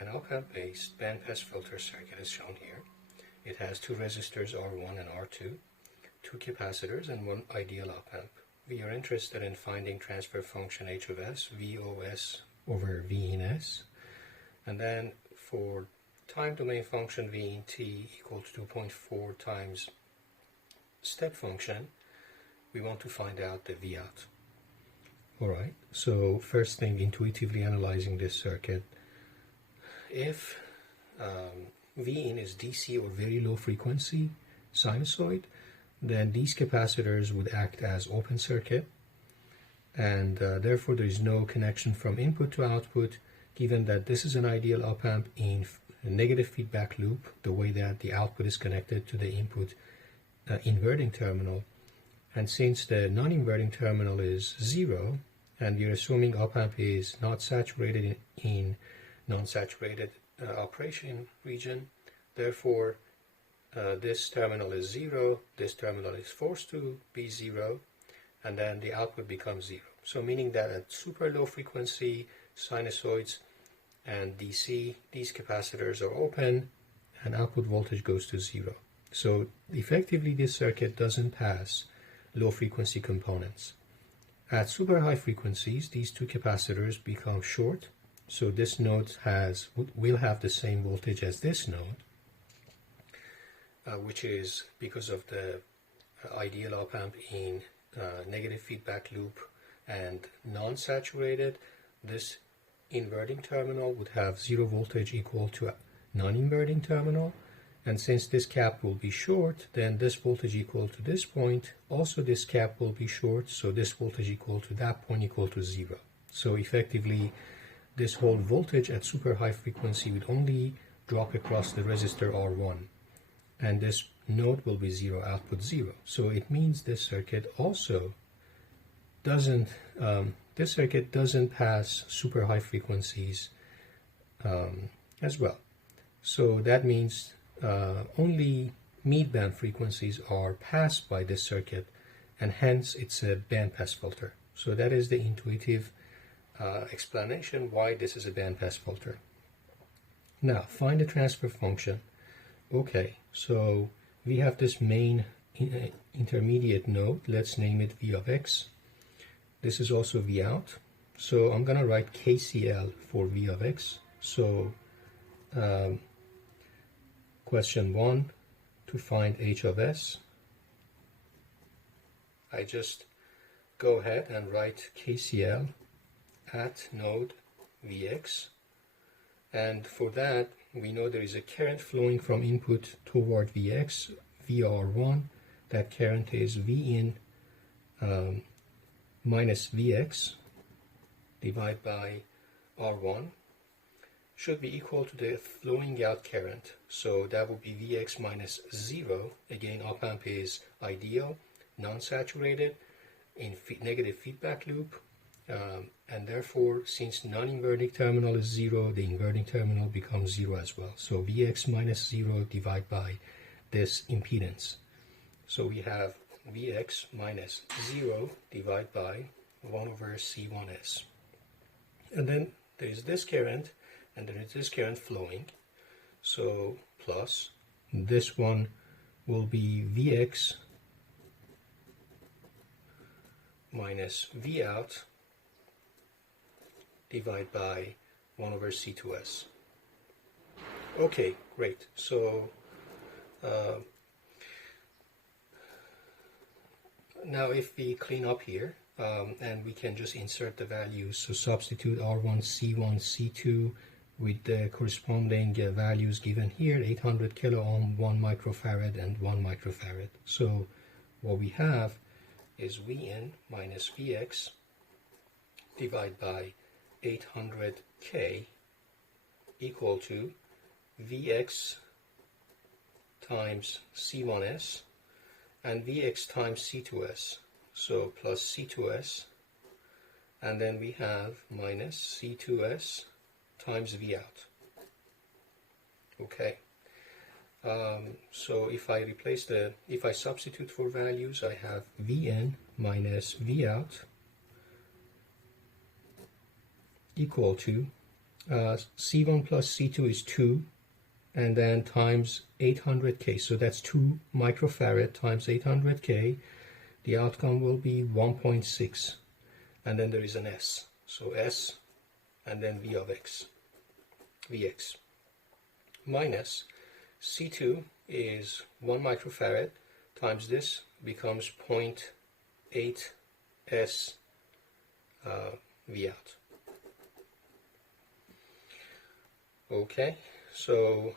An op-amp based bandpass filter circuit is shown here. It has two resistors R1 and R2, two capacitors, and one ideal op-amp. We are interested in finding transfer function h of s, VOS over V in S, and then for time domain function V in t equal to 2.4 times step function, we want to find out the V out. Alright, so first thing, intuitively analyzing this circuit, if V in is DC or very low frequency sinusoid, then these capacitors would act as open circuit, and therefore there is no connection from input to output, given that this is an ideal op-amp in a negative feedback loop, the way that the output is connected to the input inverting terminal. And since the non-inverting terminal is 0, and we are assuming op-amp is not saturated in non-saturated operation region, therefore this terminal is 0, this terminal is forced to be 0, and then the output becomes 0. So meaning that at super low frequency sinusoids and DC, these capacitors are open and output voltage goes to 0. So effectively this circuit doesn't pass low frequency components. At super high frequencies, these two capacitors become short, so this node will have the same voltage as this node, which is because of the ideal op-amp in negative feedback loop and non-saturated. This inverting terminal would have 0 voltage equal to a non-inverting terminal, and since this cap will be short, then this voltage equal to this point, also this cap will be short, so this voltage equal to that point equal to 0. So effectively this whole voltage at super high frequency would only drop across the resistor R1, and this node will be 0, output 0. So it means this circuit also doesn't pass super high frequencies as well. So that means only mid-band frequencies are passed by this circuit, and hence it's a bandpass filter. So that is the intuitive explanation why this is a bandpass filter. Now find the transfer function. Okay, so we have this main intermediate node. Let's name it V of x. This is also V out. So I'm going to write KCL for V of x. So question 1, to find h of s, I just go ahead and write KCL at node Vx, and for that we know there is a current flowing from input toward Vx, VR1. That current is V in minus Vx divided by R1 should be equal to the flowing out current. So that will be Vx minus 0. Again, op-amp is ideal, non-saturated, in negative feedback loop, and therefore since non-inverting terminal is 0, the inverting terminal becomes 0 as well. So Vx minus 0 divided by this impedance. So we have Vx minus 0 divided by 1 over C1s. And then there is this current, and there is this current flowing. So plus this one will be Vx minus V out divided by 1 over C2s. Okay, great. So now if we clean up here, and we can just insert the values, so substitute R1, C1, C2 with the corresponding values given here, 800 kilo ohm, 1 microfarad, and 1 microfarad. So what we have is Vn minus Vx divided by 800k equal to Vx times C1s and Vx times C2s. So plus C2s, and then we have minus C2s times V out. Okay. So if I substitute for values, I have Vn minus V out equal to C1 plus C2 is 2, and then times 800K. So that's 2 microfarad times 800K. The outcome will be 1.6. And then there is an S. So S and then V of X, Vx. Minus C2 is 1 microfarad times this becomes 0.8 S V out. Okay, so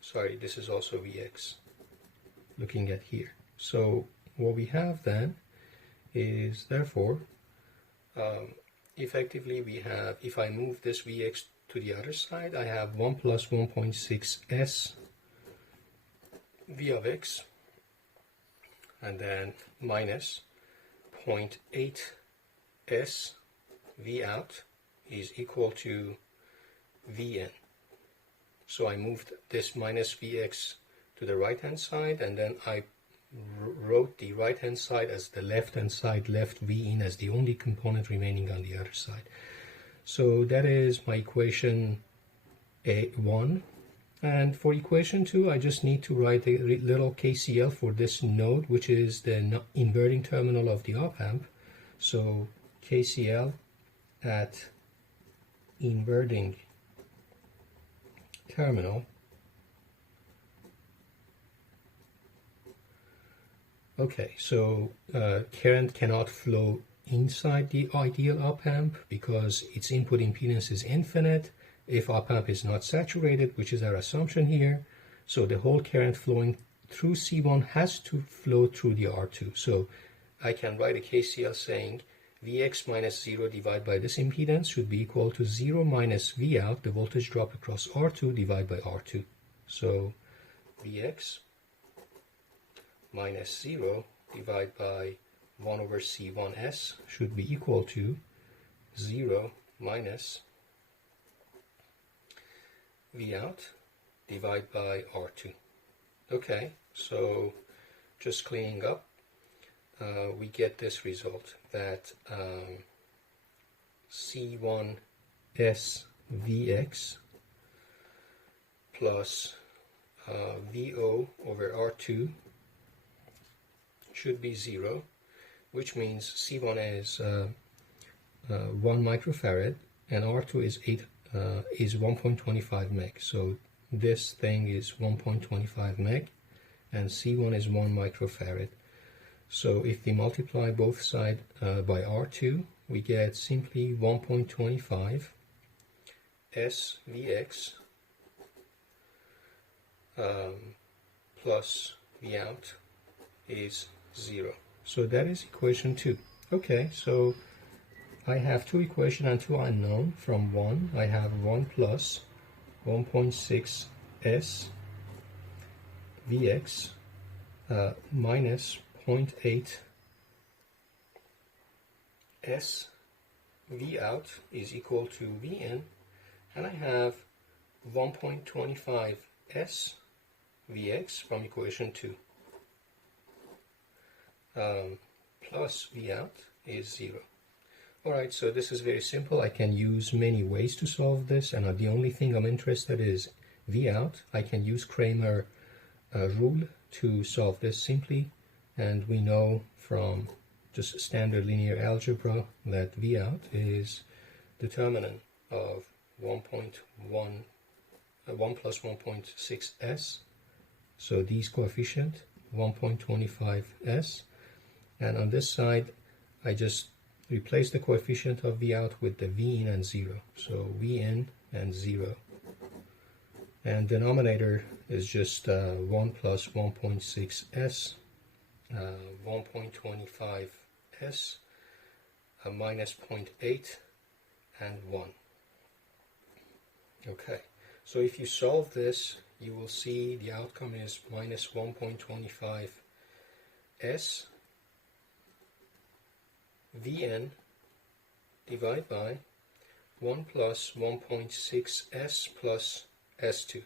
sorry, this is also Vx, looking at here. So what we have then is, therefore, effectively we have, if I move this Vx to the other side, I have 1 plus 1.6 S V of X, and then minus 0.8 S V out is equal to Vn. So I moved this minus Vx to the right hand side, and then I wrote the right hand side as the left hand side, left Vin as the only component remaining on the other side. So that is my equation A1. And for equation 2, I just need to write a little KCL for this node, which is the inverting terminal of the op-amp. So KCL at inverting terminal. Okay, so current cannot flow inside the ideal op-amp because its input impedance is infinite if op-amp is not saturated, which is our assumption here. So the whole current flowing through C1 has to flow through the R2. So I can write a KCL saying Vx minus 0 divided by this impedance should be equal to 0 minus V out, the voltage drop across R2, divided by R2. So Vx minus 0 divided by 1 over C1s should be equal to 0 minus V out divided by R2. Okay, so just cleaning up, we get this result that C1s Vx plus VO over R2 should be 0, which means C1 is 1 microfarad and R2 is 1.25 meg. So this thing is 1.25 meg and C1 is 1 microfarad. So if we multiply both sides by R2, we get simply 1.25 SVX plus V out is 0. So that is equation 2. Okay, so I have two equations and two unknown. From 1, I have 1 plus 1.6 S Vx minus 0.8 S V out is equal to Vn, and I have 1.25 S Vx from equation 2 plus V out is 0. Alright, so this is very simple. I can use many ways to solve this, and the only thing I'm interested in is V out. I can use Kramer rule to solve this simply, and we know from just standard linear algebra that V out is determinant of 1 plus 1.6 S. So these coefficient 1.25 S, and on this side I just replace the coefficient of V out with the V in and 0. So V in and 0. And denominator is just 1 plus 1.6 S, 1.25 S, minus 0.8, and 1. Okay, so if you solve this, you will see the outcome is minus 1.25 S Vn divided by 1 plus 1.6 S plus S2,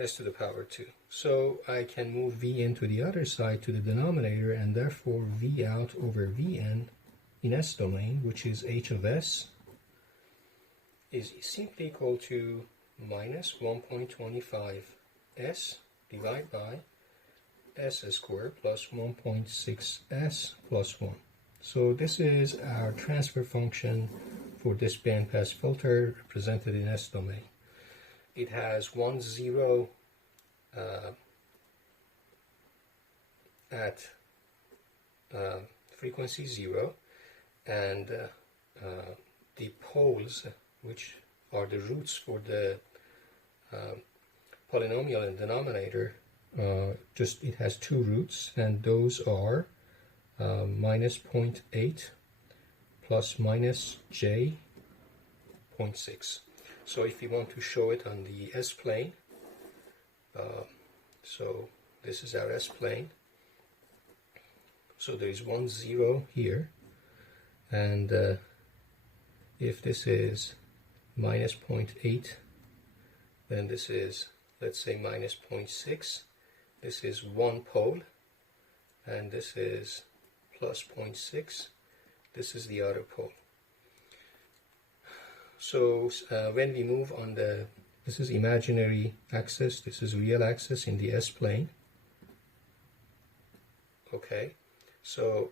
S to the power 2. So I can move Vn to the other side to the denominator, and therefore V out over Vn in S domain, which is H of S is simply equal to minus 1.25 s divided by s squared plus 1.6 s plus 1. So this is our transfer function for this bandpass filter represented in S domain. It has 1, 0 at frequency 0, and the poles, which are the roots for the polynomial in denominator, it has two roots, and those are minus 0.8 plus minus j 0.6. So if we want to show it on the S-plane, so this is our S-plane. So there is 1, 0 here, and if this is minus 0.8, then this is, let's say, minus 0.6. This is one pole, and this is plus 0.6. This is the other pole. So when we move on this is imaginary axis, this is real axis in the S-plane. Okay, so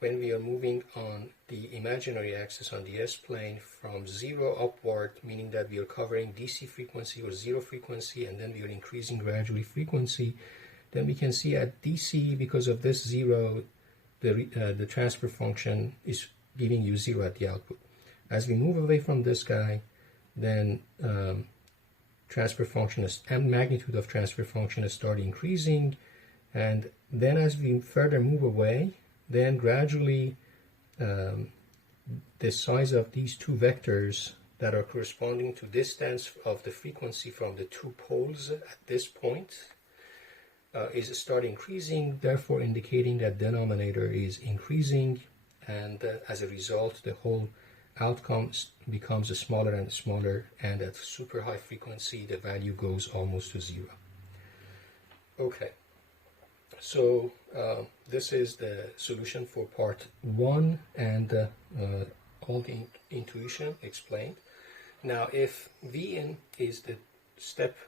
when we are moving on the imaginary axis on the S-plane from 0 upward, meaning that we are covering DC frequency or 0 frequency, and then we are increasing gradually frequency, then we can see at DC, because of this 0, the transfer function is giving you 0 at the output. As we move away from this guy, then transfer function and magnitude of transfer function start increasing, and then as we further move away, then gradually the size of these two vectors that are corresponding to distance of the frequency from the two poles at this point is start increasing, therefore indicating that denominator is increasing, and as a result the whole outcome becomes smaller and smaller, and at super high frequency the value goes almost to 0. Okay, so this is the solution for part 1, and all the intuition explained. Now if Vn is the step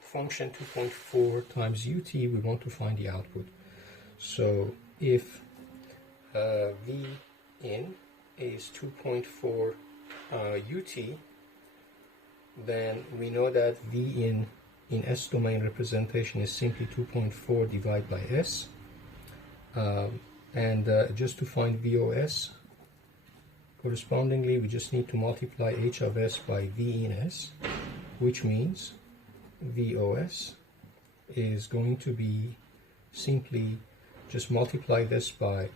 function 2.4 times ut, we want to find the output. So if Vin is 2.4 ut, then we know that Vin in S domain representation is simply 2.4 divided by S, and just to find VOS, correspondingly we just need to multiply H of S by V in S, which means VOS is going to be simply just multiply this by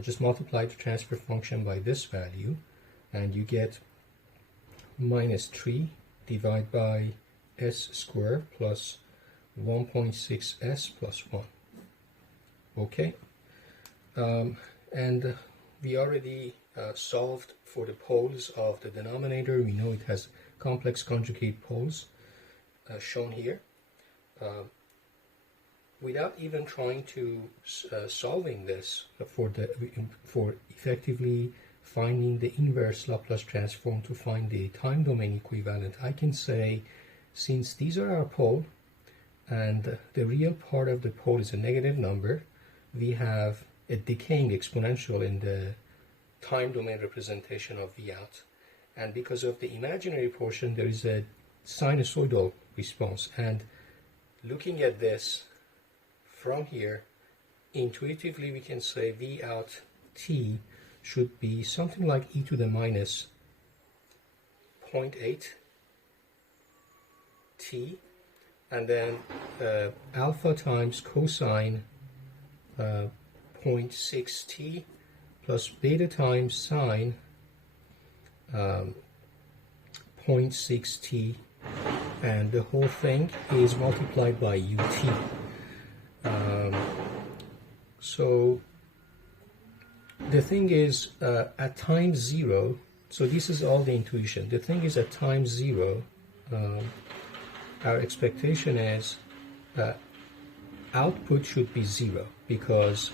just multiply the transfer function by this value, and you get minus 3 divided by S squared plus 1.6 S plus 1. Okay, and we already solved for the poles of the denominator. We know it has complex conjugate poles shown here. Without even trying to solving this for effectively finding the inverse Laplace transform to find the time domain equivalent, I can say, since these are our pole and the real part of the pole is a negative number, we have a decaying exponential in the time domain representation of V out, and because of the imaginary portion there is a sinusoidal response. And looking at this from here, intuitively we can say V out t should be something like e to the minus 0.8 t, and then alpha times cosine 0.6 t plus beta times sine 0.6 t, and the whole thing is multiplied by ut. So the thing is at time 0, so this is all the intuition. The thing is at time 0, our expectation is output should be 0, because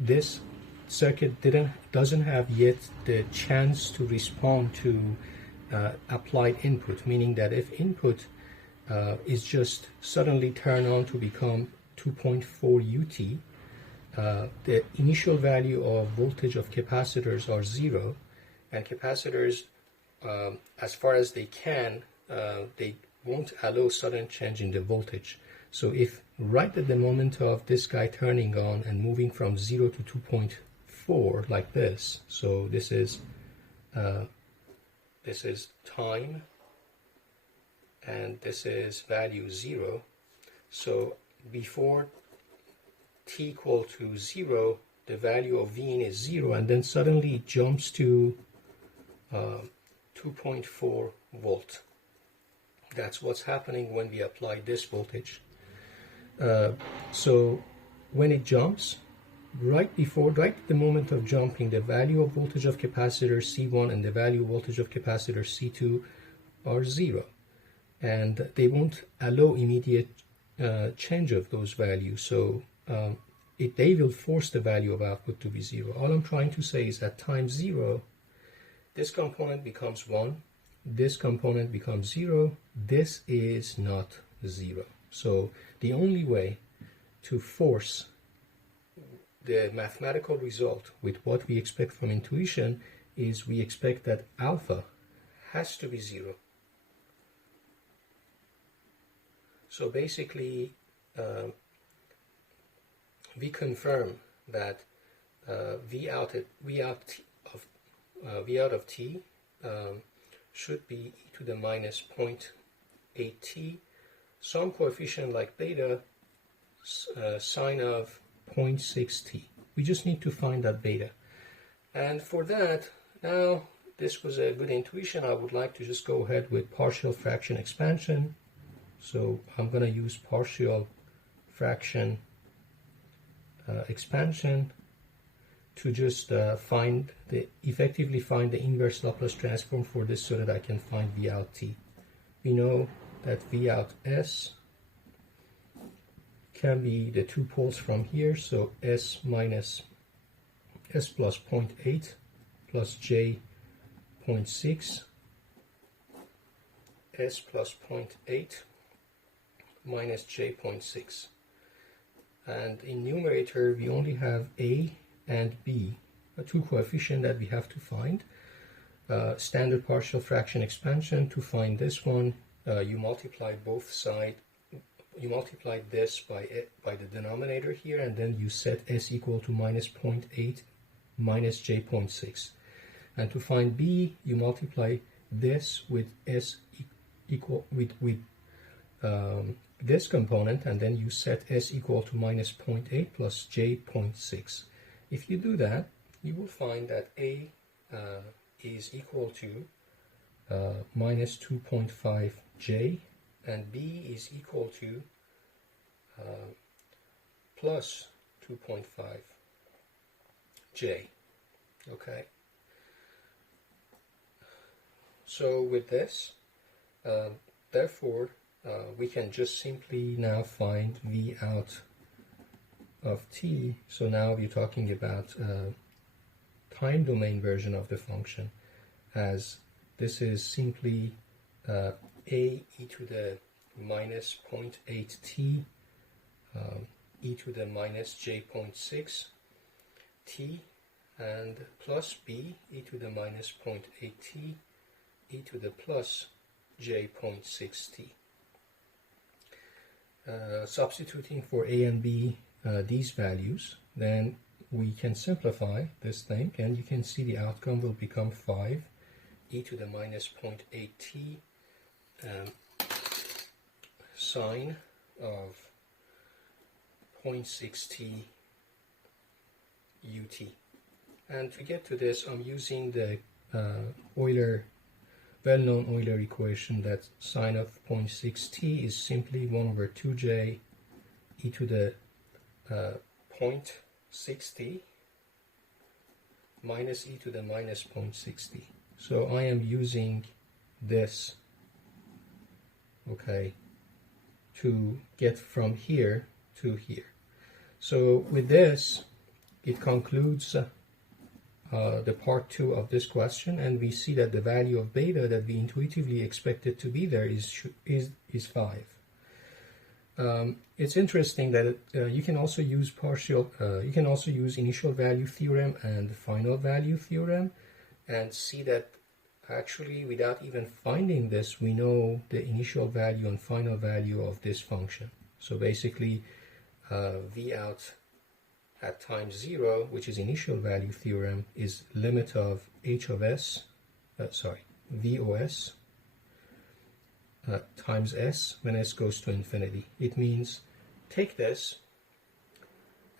this circuit doesn't have yet the chance to respond to applied input, meaning that if input is just suddenly turned on to become 2.4 UT, the initial value of voltage of capacitors are 0, and capacitors, as far as they can, they won't allow sudden change in the voltage. So if right at the moment of this guy turning on and moving from 0 to 2.4 like this, so this is time, and this is value 0. So before t equal to 0, the value of V in is 0, and then suddenly it jumps to 2.4 volt. That's what's happening when we apply this voltage. So when it jumps, right at the moment of jumping, the value of voltage of capacitor C1 and the value of voltage of capacitor C2 are 0, and they won't allow immediate change of those values. So they will force the value of output to be 0. All I'm trying to say is at time 0, this component becomes 1, this component becomes 0, this is not 0. So the only way to force the mathematical result with what we expect from intuition is we expect that alpha has to be 0. So basically, we confirm that V out of t should be e to the minus 0.8 t, some coefficient like beta, sine of 0.6 t. We just need to find that beta. And for that, now this was a good intuition. I would like to just go ahead with partial fraction expansion. So I'm going to use partial fraction expansion to just effectively find the inverse Laplace transform for this so that I can find V out t. We know that V out s can be the two poles from here, so s minus s plus 0.8 plus j 0.6, s plus 0.8 minus j 0.6. And in numerator, we only have a and b, two coefficients that we have to find. Standard partial fraction expansion, to find this one, you multiply both sides. You multiply this by the denominator here, and then you set s equal to minus 0.8 minus j 0.6. And to find b, you multiply this with s equal with this component, and then you set s equal to minus 0.8 plus j 0.6. If you do that, you will find that a is equal to minus 2.5 j, and b is equal to plus 2.5 j. Okay. So with this, therefore, we can just simply now find V out of t. So now we're talking about time domain version of the function, as this is simply a e to the minus 0.8 t e to the minus j 0.6 t, and plus b e to the minus 0.8 t e to the plus j 0.6 t. Substituting for a and b these values, then we can simplify this thing, and you can see the outcome will become 5 e to the minus 0.8 t sine of 0.6 t ut. And to get to this, I'm using the well-known Euler equation that sine of 0.6 t is simply 1 over 2j e to the 0.6 t minus e to the minus 0.6 t. So I am using this, okay, to get from here to here. So with this, it concludes the part 2 of this question, and we see that the value of beta that we intuitively expect it to be there is 5. It's interesting that you can also use initial value theorem and final value theorem, and see that actually without even finding this, we know the initial value and final value of this function. So basically, V out at time 0, which is initial value theorem, is limit of h of s, VOS times s when s goes to infinity. It means take this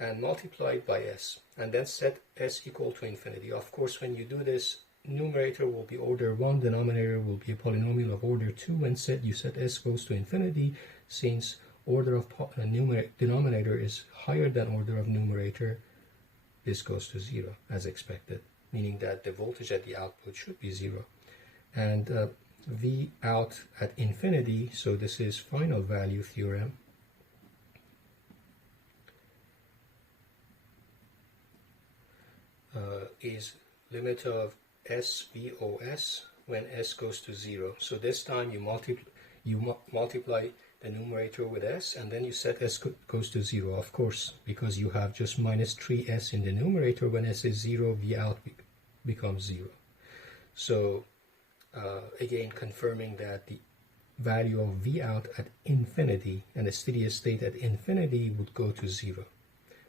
and multiply it by s, and then set s equal to infinity. Of course, when you do this, numerator will be order 1, denominator will be a polynomial of order 2. When you set s goes to infinity, since order of denominator is higher than order of numerator, this goes to 0 as expected, meaning that the voltage at the output should be 0. And V out at infinity, so this is final value theorem, is limit of SVOS when s goes to 0. So this time you multiply the numerator with s, and then you set s goes to 0. Of course, because you have just minus 3s in the numerator, when s is 0, V out becomes 0. So again, confirming that the value of V out at infinity and the steady state at infinity would go to 0,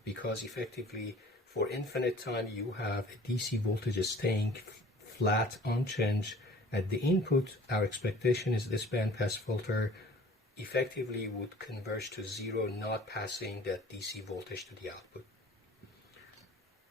because effectively for infinite time you have a DC voltage staying flat, unchanged at the input. Our expectation is this bandpass filter effectively would converge to 0, not passing that DC voltage to the output.